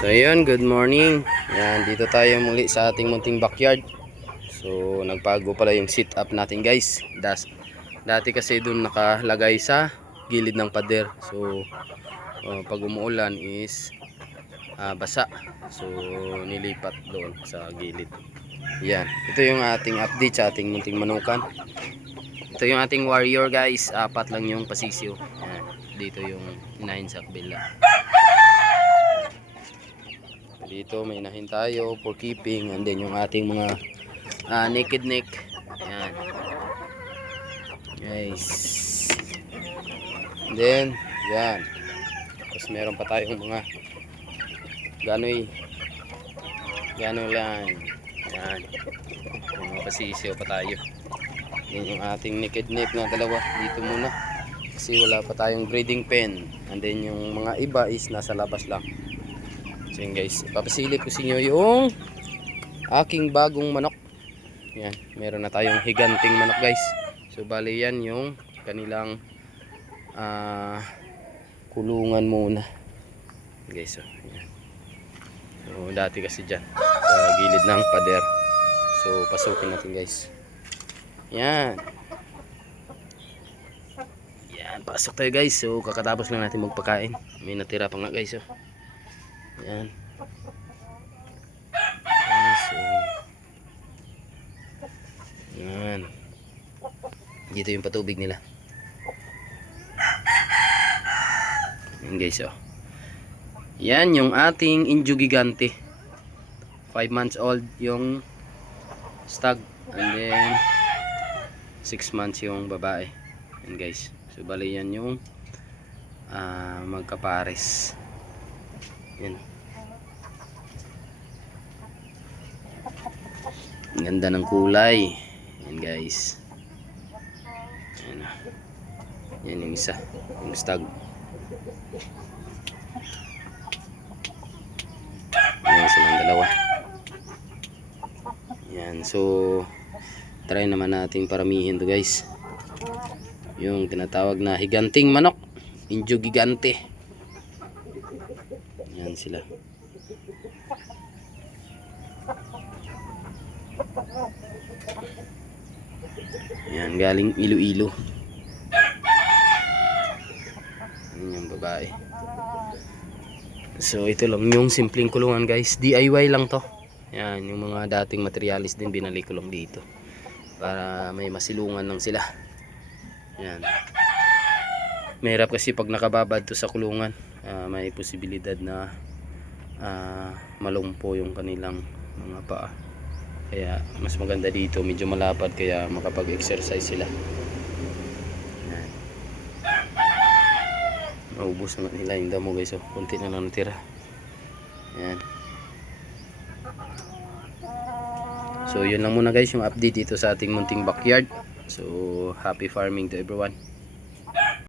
So yun, good morning. Yan, dito tayo muli sa ating munting backyard. So nagbago pala yung sit up natin guys. Dati kasi dun nakalagay sa gilid ng pader. So pag umuulan is basa. So nilipat doon sa gilid. Yan, ito yung ating update sa ating munting manukan. Ito yung ating warrior guys. Apat lang yung pasisyo. Yan, dito yung inahin sa kabila. Dito may inahin tayo for keeping, and then yung ating mga naked neck. Ayan guys, and then yan, tapos meron pa tayong mga ganoy lang. Yan, yung mga pasisyo pa tayo. Yan yung ating naked neck na dalawa dito muna kasi wala pa tayong breeding pen, and then yung mga iba is nasa labas lang. So yun guys, ipapasilip ko sa inyo yung aking bagong manok. Yan, meron na tayong higanting manok guys. So bali yan yung kanilang kulungan muna guys. So, yan. So dati kasi dyan sa gilid ng pader. So pasukin natin guys. Yan. Yan, pasok tayo guys. So kakatapos lang natin magpakain. May natira pa nga guys. So yan. So, yan. Dito yung patubig nila. Yan guys, oh. Yan yung ating Indio Gigante. 5 months old yung stag, and then 6 months yung babae. Yan guys. So bali yan yung magkapares. Yan. Ang ganda ng kulay. Yan guys. Yan. Yan yung isa, yung stag. Yan silang dalawa. Yan, so try naman natin paramihin to guys. Yung tinatawag na higanting manok, Indio Gigante. Yan sila. Yan, galing Iloilo. Yan yung babae. So ito lang yung simpleng kulungan guys. DIY lang to. Yan, yung mga dating materialis din binalik ko lang dito para may masilungan lang sila. Yan. Mahirap kasi pag nakababad to sa kulungan, may posibilidad na malumpo yung kanilang mga paa. Kaya mas maganda dito, medyo malapad, kaya makapag-exercise sila. Yan. Maubos na nila yung damo guys. So, kunti na lang natira. Yan. So yun lang muna guys yung update dito sa ating munting backyard. So happy farming to everyone.